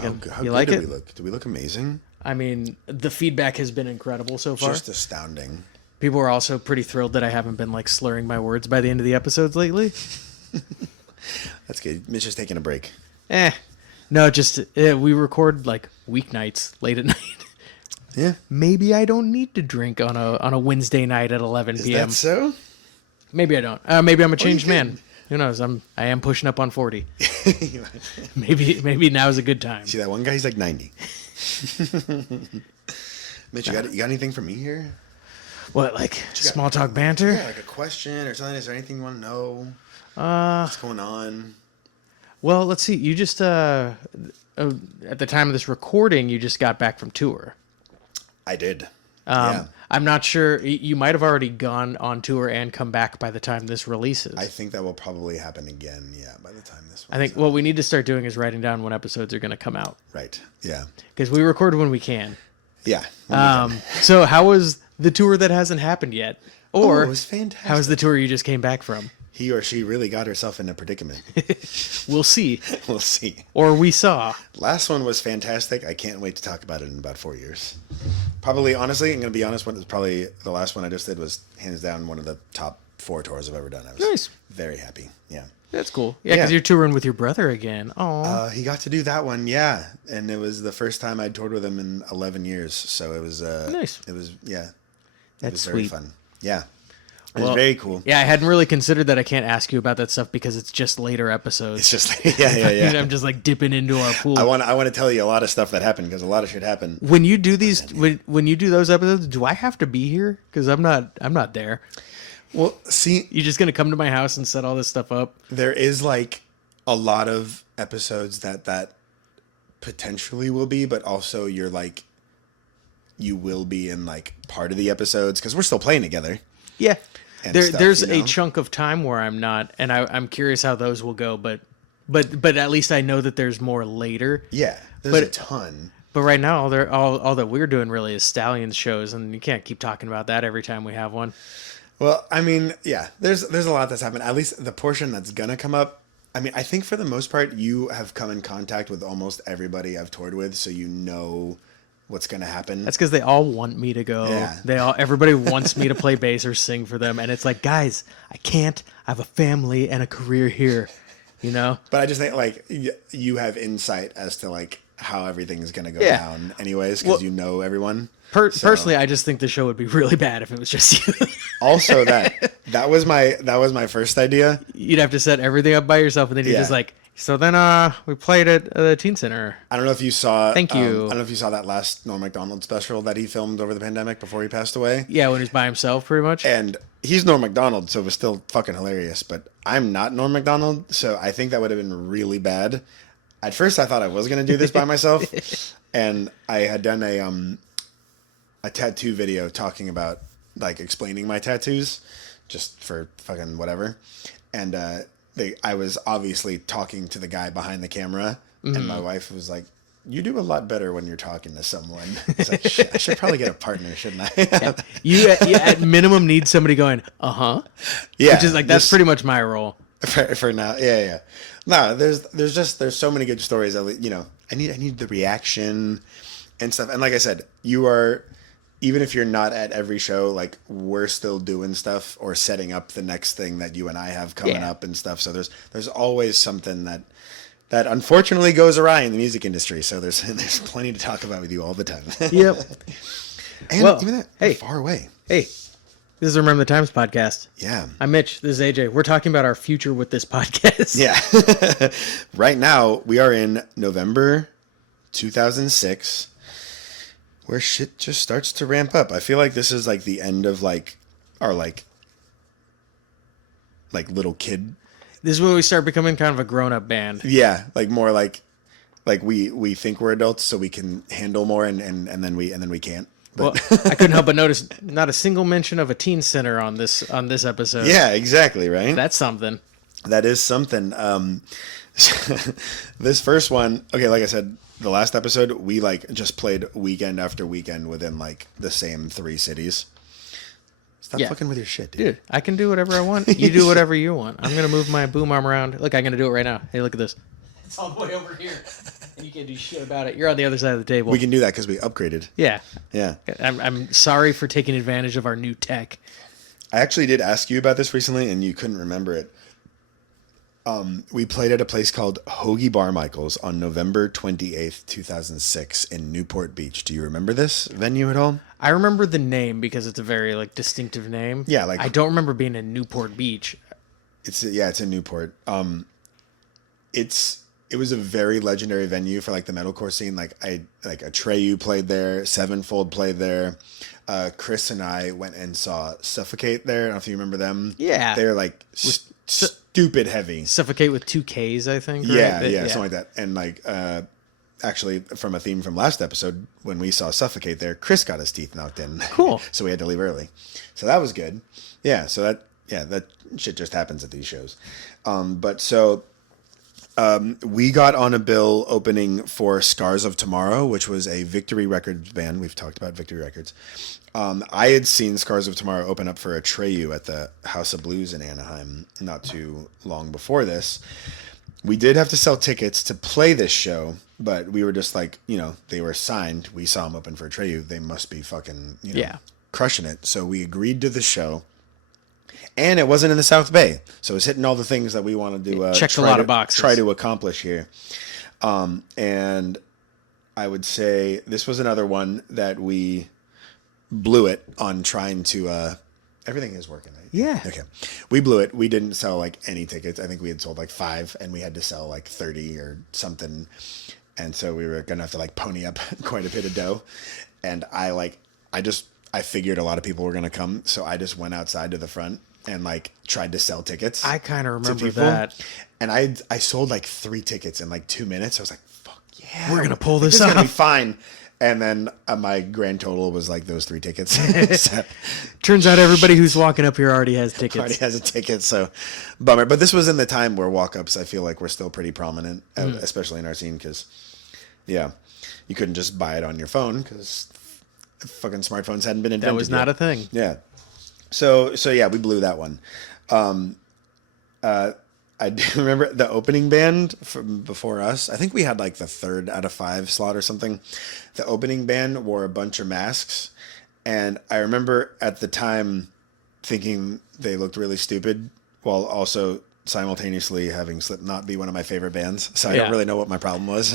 thinking? How You good like do it? we look? Do we look amazing? I mean, the feedback has been incredible so far. Just astounding. People are also pretty thrilled that I haven't been like slurring my words by the end of the episodes lately. That's good. Mitch is taking a break. No, just we record like weeknights late at night. Yeah. Maybe I don't need to drink on a Wednesday night at 11 p.m. Is that so? Maybe I don't. Maybe I'm a changed you man. could. Who knows? I am pushing up on 40. Maybe now is a good time. See that one guy? He's like 90. Mitch, you got anything for me here? What, like small talk banter? Yeah, like a question or something. Is there anything you want to know? What's going on? Well, let's see. You just at the time of this recording, you just got back from tour. I did. Yeah. I'm not sure. You might have already gone on tour and come back by the time this releases. I think that will probably happen again. Yeah, by the time this one. I think what we need to start doing is writing down when episodes are going to come out. Right. Yeah. Because we record when we can. Yeah. So how was the tour that hasn't happened yet? Or it was fantastic. how was the tour you just came back from? He or she really got herself in a predicament. We'll see. We'll see. Or we saw. Last one was fantastic. I can't wait to talk about it in about 4 years. Probably, honestly, I'm going to be honest, probably the last one I just did was hands down one of the top 4 tours I've ever done. I was Nice. very happy. Yeah. That's cool. Yeah, because you're touring with your brother again. Oh. He got to do that one, yeah. And it was the first time I'd toured with him in 11 years. So it was... Nice. It was, yeah. That's it was very sweet. fun. Yeah. It was very cool. Yeah, I hadn't really considered that I can't ask you about that stuff because it's just later episodes. It's just like, yeah. I'm just like dipping into our pool. I want to tell you a lot of stuff that happened because a lot of shit happened. When you do these, when you do those episodes, do I have to be here? Because I'm not there. Well, see, You're just gonna come to my house and set all this stuff up. there is like a lot of episodes that potentially will be, but also you're like, you will be in like part of the episodes because we're still playing together. Yeah. And There's stuff, you a know? chunk of time where I'm not, and I'm curious how those will go. But at least I know that there's more later. Yeah, there's a ton. But right now, all that we're doing really is Stallions shows, and you can't keep talking about that every time we have one. Well, I mean, yeah, there's a lot that's happened. At least the portion that's gonna come up. I mean, I think for the most part, you have come in contact with almost everybody I've toured with, so you know what's gonna happen. That's because they all want me to go. Yeah. Everybody wants me to play bass or sing for them, and it's like, guys, I can't. I have a family and a career here, you know. But I just think like you have insight as to like how everything's gonna go Yeah. down, anyways, because you know everyone. Personally, I just think the show would be really bad if it was just you. Also, that was my first idea. You'd have to set everything up by yourself, and then you're just like, so then we played at the teen center. I don't know if you saw. Thank you. I don't know if you saw that last Norm Macdonald special that he filmed over the pandemic before he passed away. Yeah, when he's by himself, pretty much. And he's Norm Macdonald, so it was still fucking hilarious. But I'm not Norm Macdonald, so I think that would have been really bad. At first, I thought I was gonna do this by myself, and I had done a tattoo video talking about like explaining my tattoos, just for fucking whatever. And I was obviously talking to the guy behind the camera, and my wife was like, "You do a lot better when you're talking to someone." It's like, I should probably get a partner, shouldn't I? You at minimum need somebody going, Yeah, which is like that's pretty much my role. For now. Yeah. No, there's so many good stories. You know, I need the reaction and stuff. And like I said, you are. Even if you're not at every show, like we're still doing stuff or setting up the next thing that you and I have coming up and stuff. So there's always something that unfortunately goes awry in the music industry. So there's plenty to talk about with you all the time. Yep. And even that, hey, far away. Hey, this is the Remember the Times podcast. Yeah. I'm Mitch. This is AJ. We're talking about our future with this podcast. Yeah. Right now we are in November 2006. Where shit just starts to ramp up. I feel like this is like the end of like our like little kid. This is when we start becoming kind of a grown-up band. Yeah, like more like we think we're adults, so we can handle more, and then we can't. But. Well, I couldn't help but notice not a single mention of a teen center on this episode. Yeah, exactly. Right. That's something. That is something. This first one, okay, like I said. The last episode, we like just played weekend after weekend within like the same 3 cities. Stop fucking with your shit, dude. I can do whatever I want. You do whatever you want. I'm going to move my boom arm around. Look, I'm going to do it right now. Hey, look at this. It's all the way over here. You can't do shit about it. You're on the other side of the table. We can do that because we upgraded. Yeah. Yeah. I'm sorry for taking advantage of our new tech. I actually did ask you about this recently, and you couldn't remember it. We played at a place called Hoagie Bar Michael's on November 28th, 2006 in Newport Beach. Do you remember this venue at all? I remember the name because it's a very like distinctive name. Yeah, like I don't remember being in Newport Beach. it's in Newport. It was a very legendary venue for like the metalcore scene. Like Atreyu played there, Sevenfold played there. Chris and I went and saw Suffocate there. I don't know if you remember them. Yeah. They're like stupid heavy. Suffocate with 2 Ks, I think. Right? Yeah, something like that. And like actually from a theme from last episode, when we saw Suffocate there, Chris got his teeth knocked in. Cool. So we had to leave early. So that was good. Yeah, so that shit just happens at these shows. We got on a bill opening for Scars of Tomorrow, which was a Victory Records band. We've talked about Victory Records. I had seen Scars of Tomorrow open up for Atreyu at the House of Blues in Anaheim not too long before this. We did have to sell tickets to play this show, but we were just like, they were signed. We saw them open for Atreyu. They must be fucking, crushing it. So we agreed to the show. And it wasn't in the South Bay, so it's hitting all the things that we want to do. Checked a lot of boxes. Try to accomplish here. And I would say this was another one that we blew it on trying to. Everything is working, right? Yeah. Okay. We blew it. We didn't sell like any tickets. I think we had sold like 5, and we had to sell like 30 or something. And so we were gonna have to like pony up quite a bit of dough. And I figured a lot of people were gonna come, so I just went outside to the front and like tried to sell tickets. I kind of remember that. And I sold like 3 tickets in like 2 minutes. I was like, fuck yeah. We're going to pull this is off. going to be fine. And then my grand total was like those 3 tickets. So, Turns out everybody who's walking up here already has tickets. already has a ticket, so bummer. But this was in the time where walk-ups, I feel like, were still pretty prominent, especially in our scene, because, you couldn't just buy it on your phone because fucking smartphones hadn't been invented That was not a thing. Yeah. So yeah, we blew that one. I do remember the opening band from before us. I think we had like the 3rd out of 5 slot or something. The opening band wore a bunch of masks, and I remember at the time thinking they looked really stupid, while also simultaneously having Slipknot be one of my favorite bands. So I don't really know what my problem was.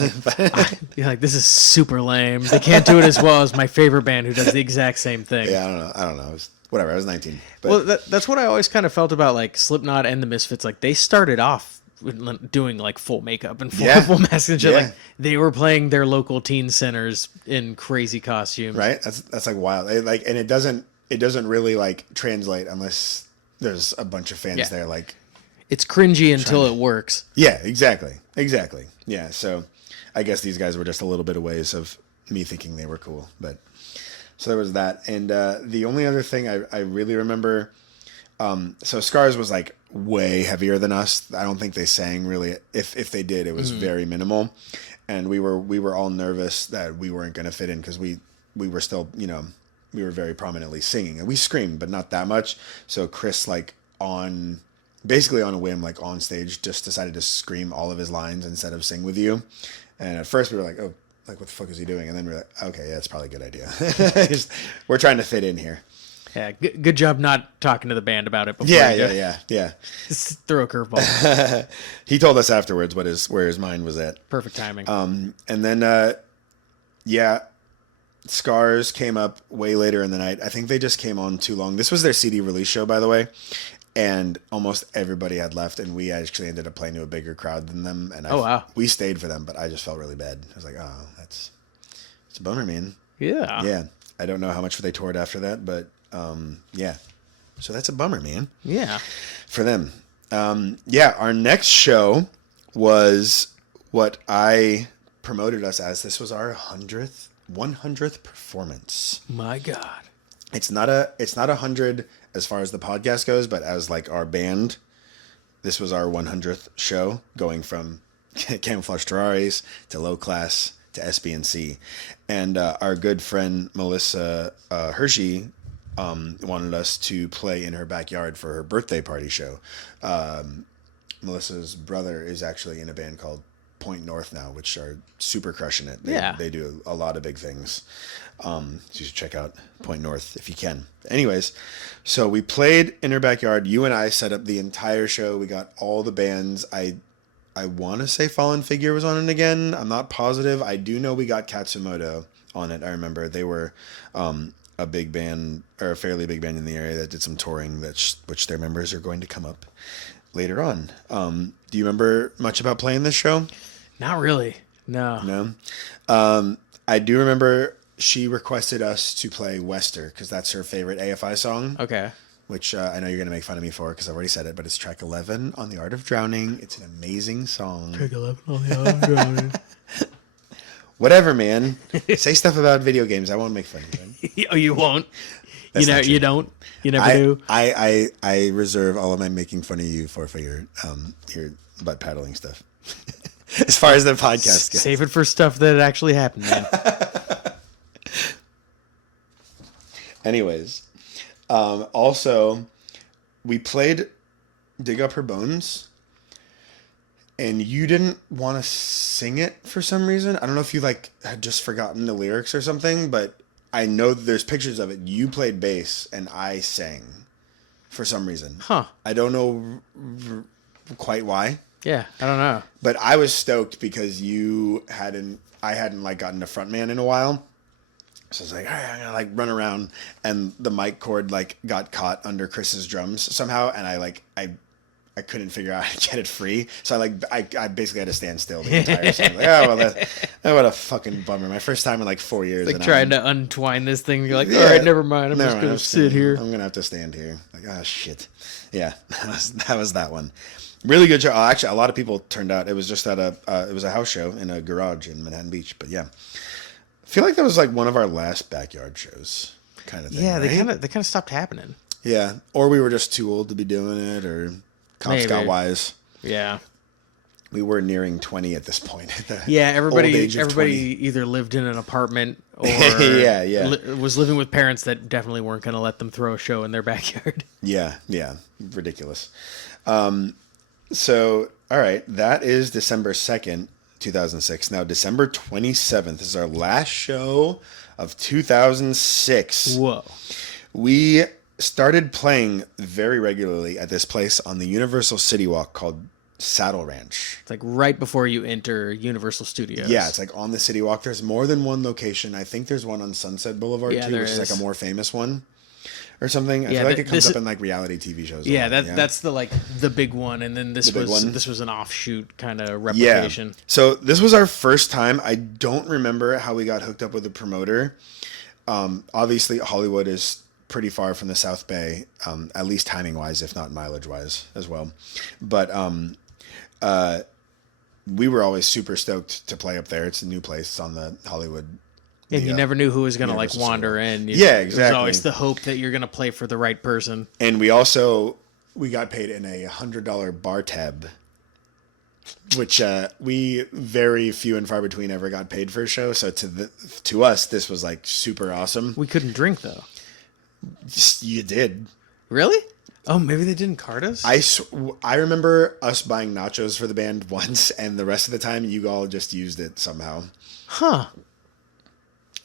You're like, this is super lame. They can't do it as well as my favorite band who does the exact same thing. Yeah, I don't know. It was, whatever. I was 19. But, well, that's what I always kind of felt about like Slipknot and the Misfits. Like they started off with doing like full makeup and full masks and shit. Yeah. Like they were playing their local teen centers in crazy costumes. Right? That's like wild. And it doesn't really like translate unless there's a bunch of fans there like. It's cringy until it works. Yeah, exactly. Yeah, so I guess these guys were just a little bit of ways of me thinking they were cool. But so there was that. And the only other thing I really remember, so Scars was like way heavier than us. I don't think they sang really. If they did, it was very minimal. And we were all nervous that we weren't going to fit in because we were still, we were very prominently singing. And we screamed, but not that much. So Chris, like basically on a whim, like on stage, just decided to scream all of his lines instead of sing with you. And at first we were like, oh, like what the fuck is he doing? And then we were like, okay, yeah, it's probably a good idea. We're trying to fit in here. Yeah, good job not talking to the band about it before. Yeah. Just throw a curveball. He told us afterwards where his mind was at. Perfect timing. And then, Scars came up way later in the night. I think they just came on too long. This was their CD release show, by the way. And almost everybody had left, and we actually ended up playing to a bigger crowd than them. And we stayed for them, but I just felt really bad. I was like, oh, it's a bummer, man. Yeah. Yeah. I don't know how much they toured after that, but yeah. So that's a bummer, man. Yeah. For them. Our next show was what I promoted us as. This was our 100th performance. My God. It's not 100 as far as the podcast goes, but as like our band, this was our 100th show, going from Camouflage Terraries to Low Class to S.B.N.C. And our good friend Melissa Hershey wanted us to play in her backyard for her birthday party show. Melissa's brother is actually in a band called Point North now, which are super crushing it. They do a lot of big things. So you should check out Point North if you can. Anyways, so we played in her backyard. You and I set up the entire show. We got all the bands. I want to say Fallen Figure was on it again. I'm not positive. I do know we got Katsumoto on it. I remember they were a big band, or a fairly big band in the area that did some touring, which their members are going to come up later on. Do you remember much about playing this show? Not really. No. No. I do remember she requested us to play Wester because that's her favorite AFI song. Okay. Which I know you're going to make fun of me for because I've already said it, but it's track 11 on The Art of Drowning. It's an amazing song. Track 11 on The Art of Drowning. Whatever, man. Say stuff about video games. I won't make fun of you. Oh, you won't? That's You don't? You never do? I reserve all of my making fun of you for your butt paddling stuff. As far as the podcast goes. Save it for stuff that actually happened, man. Anyways. Also, we played Dig Up Her Bones, and you didn't want to sing it for some reason. I don't know if you had just forgotten the lyrics or something, but I know there's pictures of it. You played bass, and I sang for some reason. Huh. I don't know quite why. Yeah, I don't know. But I was stoked because I hadn't gotten a frontman in a while. So I was like, all right, I'm going to run around, and the mic cord got caught under Chris's drums somehow, and I couldn't figure out how to get it free. So I basically had to stand still the entire song. What a fucking bummer. My first time in 4 years. It's trying to untwine this thing. You're like, all right, never mind. I'm just going to sit here. I'm going to have to stand here. Shit. Yeah, that was that one. Really good show. Actually, a lot of people turned out. It was just it was a house show in a garage in Manhattan Beach. But yeah. I feel like that was one of our last backyard shows kind of thing. Yeah, they right? kind of stopped happening. Yeah, or we were just too old to be doing it, or cops got wise. Yeah, we were nearing 20 at this point. Yeah, everybody either lived in an apartment or was living with parents that definitely weren't going to let them throw a show in their backyard. Yeah, ridiculous. So, all right, that is December 2nd. 2006. Now, December 27th is our last show of 2006. Whoa. We started playing very regularly at this place on the Universal City Walk called Saddle Ranch. It's right before you enter Universal Studios. Yeah, it's on the City Walk. There's more than one location. I think there's one on Sunset Boulevard too, which is a more famous one. Or something. I feel like it comes up in reality TV shows. Yeah, that's the big one, and then this was an offshoot kind of replication. Yeah. So this was our first time. I don't remember how we got hooked up with a promoter. Obviously, Hollywood is pretty far from the South Bay, at least timing wise, if not mileage wise as well. But we were always super stoked to play up there. It's a new place on the Hollywood. And you never knew who was going to wander in. Exactly. There's always the hope that you're going to play for the right person. And we got paid in a $100 bar tab, which we very few and far between ever got paid for a show. So to us, this was super awesome. We couldn't drink though. You did. Really? Oh, maybe they didn't card us? I remember us buying nachos for the band once, and the rest of the time you all just used it somehow. Huh.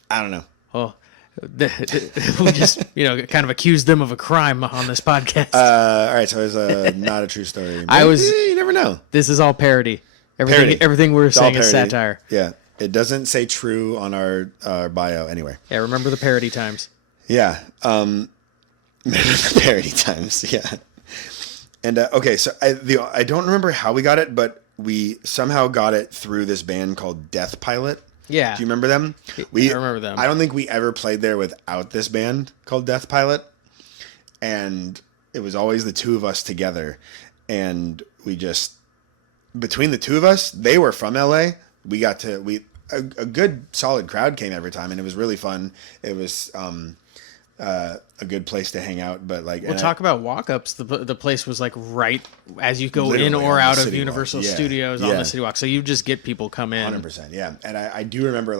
I don't know. Oh, we just, kind of accused them of a crime on this podcast. All right, so it's not a true story. You never know. This is all parody. Everything we're saying is satire. Yeah, it doesn't say true on our bio anywhere. Yeah, remember the parody times. Yeah, remember the parody times. Yeah, and okay, so I don't remember how we got it, but we somehow got it through this band called Death Pilot. Yeah. Do you remember them? I remember them. I don't think we ever played there without this band called Death Pilot. And it was always the two of us together. And we just, between the two of us, they were from LA. A good solid crowd came every time, and it was really fun. It was a good place to hang out, but we'll talk about walk-ups. The place was right as you go in or out of Universal Studios on the City Walk, so you just get people come in. 100%, yeah. And I do remember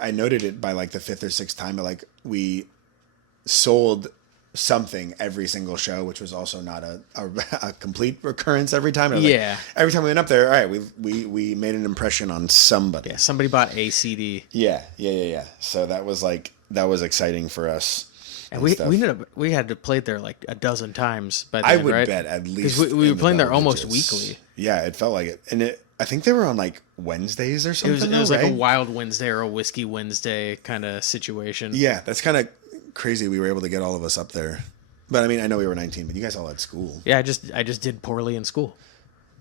I noted it by the fifth or sixth time, but we sold something every single show, which was also not a complete recurrence every time. Yeah. Every time we went up there, all right, we made an impression on somebody. Yeah, somebody bought a CD. Yeah. So that was exciting for us. And we had to play there like a dozen times by then, I would right? bet at least. Because we were playing there almost weekly. Yeah, it felt like it. And I think they were on like Wednesdays or something. It was like a Wild Wednesday or a Whiskey Wednesday kind of situation. Yeah, that's kind of crazy we were able to get all of us up there. But I mean, I know we were 19, but you guys all had school. Yeah, I just did poorly in school.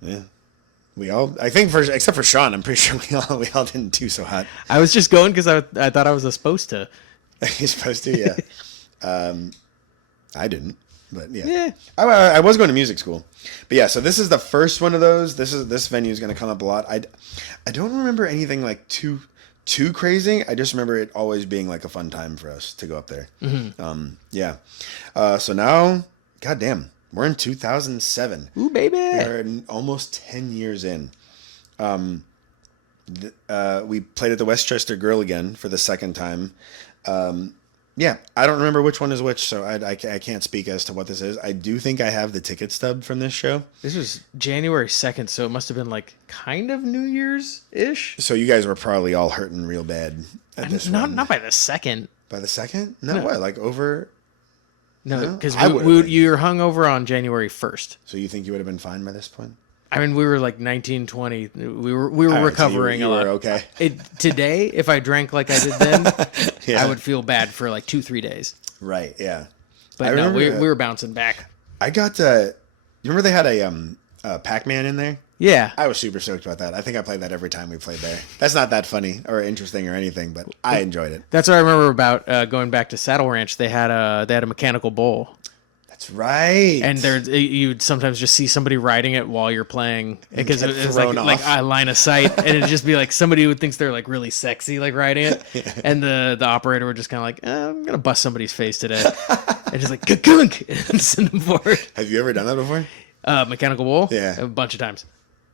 Yeah. We all, I think, except for Sean, I'm pretty sure we all didn't do so hot. I was just going because I thought I was supposed to. You're supposed to, yeah. I didn't, but yeah. I was going to music school, but yeah. So this is the first one of those. This venue is going to come up a lot. I don't remember anything like too crazy. I just remember it always being like a fun time for us to go up there. Mm-hmm. Yeah. So now, goddamn, we're in 2007. Ooh, baby. We're almost 10 years in. We played at the Westchester Grill again for the second time. Yeah, I don't remember which one is which, so I can't speak as to what this is. I do think I have the ticket stub from this show. This was January 2nd, so it must have been like kind of New Year's-ish. So you guys were probably all hurting real bad at this one. Not by the second. By the second? No, what? Like over... No, because you were hungover on January 1st. So you think you would have been fine by this point? I mean, we were like 19, 20. We were recovering so a lot. You were okay. Today, if I drank like I did then, yeah. I would feel bad for like 2-3 days. Right, yeah. But no, we were bouncing back. I got you remember they had a Pac-Man in there? Yeah. I was super stoked about that. I think I played that every time we played there. That's not that funny or interesting or anything, but I enjoyed it. That's what I remember about going back to Saddle Ranch. They had a mechanical bull. That's right. And you'd sometimes just see somebody riding it while you're playing because it was like a line of sight, and it'd just be like somebody who thinks they're like really sexy, like riding it, and the operator would just kind of like, I'm gonna bust somebody's face today, and just like gunk and send them forward. Have you ever done that before? Mechanical bull? Yeah, a bunch of times.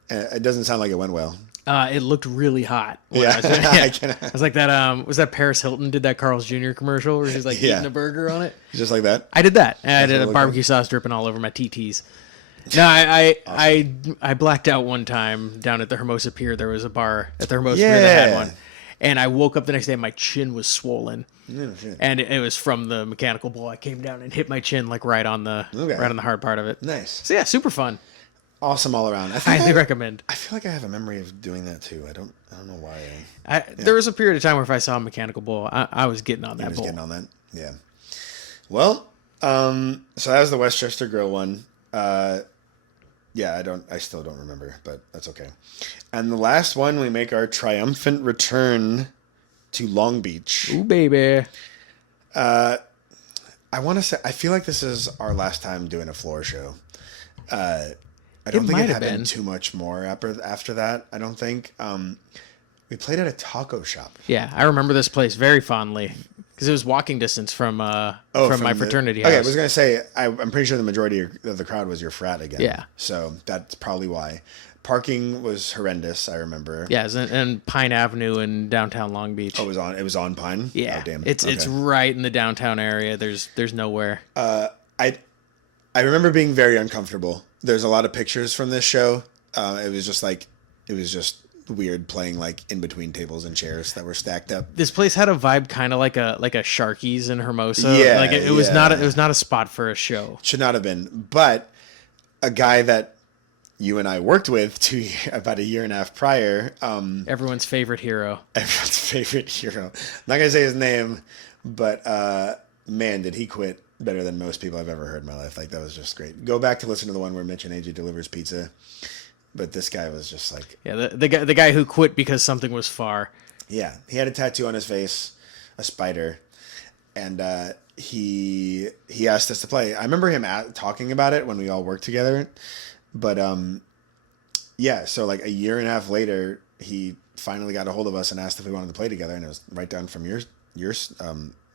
It doesn't sound like it went well. It looked really hot. Yeah, I was like that. Was that Paris Hilton did that Carl's Jr. commercial where she's like eating a burger on it? Just like that. I did that. And I did a barbecue sauce dripping all over my TTs. No, I blacked out one time down at the Hermosa Pier. There was a bar at the Hermosa Pier that had one, and I woke up the next day and my chin was swollen. Oh, shit. And it was from the mechanical bull. I came down and hit my chin like right on the hard part of it. Nice. So yeah, super fun. Awesome all around. I highly recommend. I feel like I have a memory of doing that too. I don't know why. There was a period of time where if I saw a mechanical bull, I was getting on that bull. Getting on that. Yeah. Well, so that was the Westchester Grill one. Yeah, I still don't remember, but that's okay. And the last one, we make our triumphant return to Long Beach. Ooh, baby. I want to say, I feel like this is our last time doing a floor show. I don't think it had been too much more after that. I don't think. We played at a taco shop. Yeah, I remember this place very fondly because it was walking distance from my fraternity house. Okay, I was gonna say I'm pretty sure the majority of the crowd was your frat again. Yeah, so that's probably why. Parking was horrendous. I remember. Yeah, and Pine Avenue in downtown Long Beach. Oh, it was on Pine. Yeah, oh, damn. It's right in the downtown area. There's nowhere. I remember being very uncomfortable. There's a lot of pictures from this show. It was just weird playing like in between tables and chairs that were stacked up. This place had a vibe kind of like a Sharky's in Hermosa. Yeah, like it was not a spot for a show. Should not have been. But a guy that you and I worked with about a year and a half prior. Everyone's favorite hero. Everyone's favorite hero. I'm not gonna say his name, but man, did he quit better than most people I've ever heard in my life. Like, that was just great. Go back to listen to the one where Mitch and AJ delivers pizza. But this guy was just like... Yeah, the guy who quit because something was far. Yeah, he had a tattoo on his face, a spider, and he asked us to play. I remember him talking about it when we all worked together. But, yeah, so like a year and a half later, he finally got a hold of us and asked if we wanted to play together, and it was right down from your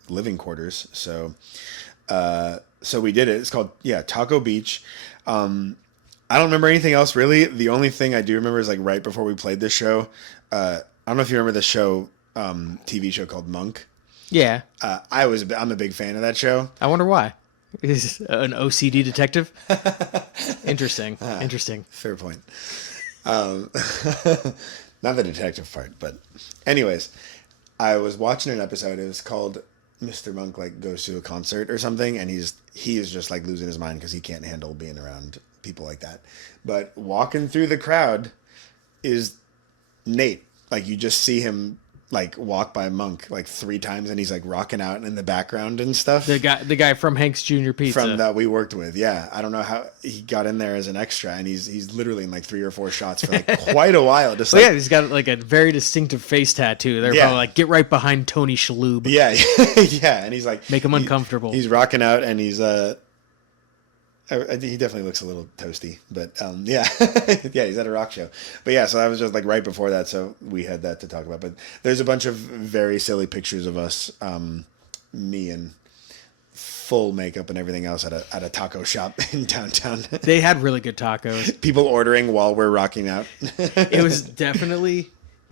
living quarters. So we did it. It's called Taco Beach. I don't remember anything else really. The only thing I do remember is like right before we played this show. I don't know if you remember the show, TV show called Monk. Yeah. I'm a big fan of that show. I wonder why. He's an OCD detective. Interesting. Interesting. Fair point. Not the detective part, but anyways, I was watching an episode. It was called Mr. Monk like goes to a concert or something, and he is just like losing his mind because he can't handle being around people like that. But walking through the crowd is Nate. Like you just see him like walk by Monk like 3 times, and he's like rocking out in the background and stuff. The guy from Hank's Jr. Pizza. From that we worked with, yeah. I don't know how he got in there as an extra, and he's literally in like 3 or 4 shots for like quite a while. Just well, yeah, he's got like a very distinctive face tattoo. They're probably like, get right behind Tony Shalhoub. Yeah, yeah, and he's like make him uncomfortable. He's rocking out, and he's he definitely looks a little toasty, but yeah, yeah, he's at a rock show. But yeah, so that was just like right before that, so we had that to talk about. But there's a bunch of very silly pictures of us, me in full makeup and everything else at a taco shop in downtown. They had really good tacos. People ordering while we're rocking out. It was definitely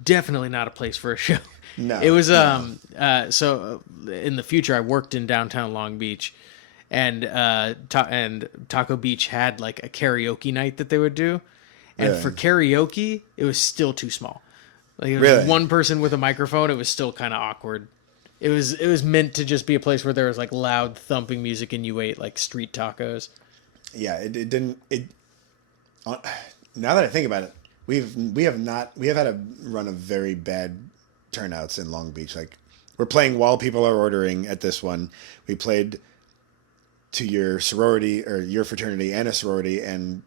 not a place for a show. No, it was so in the future I worked in downtown Long Beach. And Taco Beach had like a karaoke night that they would do, and for karaoke, it was still too small. Like it was one person with a microphone. It was still kind of awkward. It was meant to just be a place where there was like loud thumping music and you ate like street tacos. Yeah, it didn't. Now that I think about it, we have had a run of very bad turnouts in Long Beach. Like we're playing while people are ordering at this one. We played to your sorority or your fraternity and a sorority and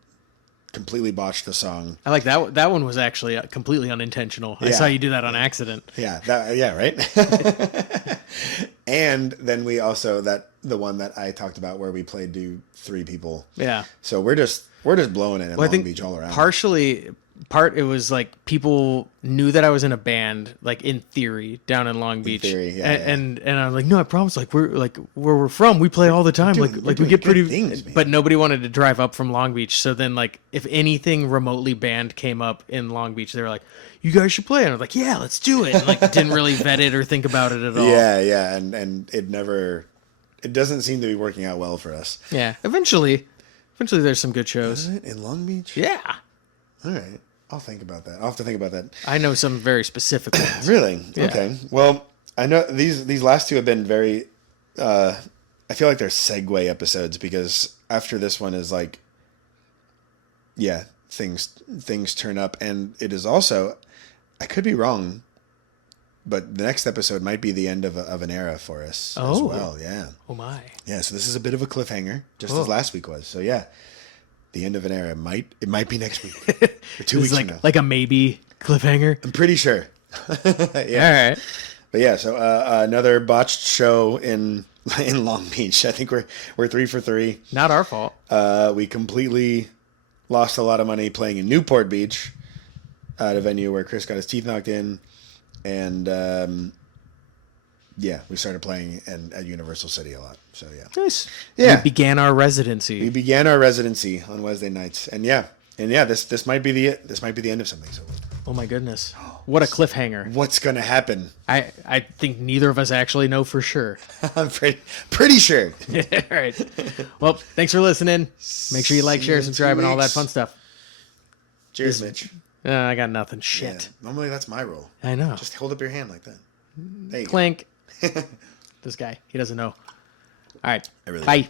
completely botched the song. I like that. That one was actually completely unintentional. I saw you do that on accident. Yeah. Right. And then we also the one that I talked about where we played to 3 people. Yeah. So we're just blowing it in Long Beach all around. It was like people knew that I was in a band, like in theory, down in Long Beach. And I was like, no, I promise. Like we're like where we're from, we play all the time. Like we get pretty things, but nobody wanted to drive up from Long Beach. So then like if anything remotely band came up in Long Beach, they were like, you guys should play. And I was like, yeah, let's do it. And like didn't really vet it or think about it at all. Yeah. And it doesn't seem to be working out well for us. Yeah. Eventually there's some good shows. Is it in Long Beach? Yeah. All right. I'll think about that. I'll have to think about that. I know some very specific ones. Really? Yeah. Okay. Well, I know these last 2 have been very, I feel like they're segue episodes because after this one is like, yeah, things turn up. And it is also, I could be wrong, but the next episode might be the end of an era for us as well. Yeah. Oh my. Yeah. So this is a bit of a cliffhanger, just as last week was. So yeah. The end of an era. It might be next week. Or 2 weeks from now. Like a maybe cliffhanger? I'm pretty sure. Yeah. All right. But yeah, so another botched show in Long Beach. I think we're 3 for 3. Not our fault. We completely lost a lot of money playing in Newport Beach at a venue where Chris got his teeth knocked in. And yeah, we started playing at Universal City a lot. So yeah. Nice. Yeah. We began our residency. On Wednesday nights. And this might be the end of something. So oh my goodness. What a cliffhanger. What's going to happen? I think neither of us actually know for sure. I'm pretty sure. All right. Well, thanks for listening. Make sure you like, share, subscribe, and all that fun stuff. Cheers, Mitch. I got nothing. Shit. Yeah, normally that's my role. I know. Just hold up your hand like that. There you Clink. This guy, he doesn't know. All right. Bye.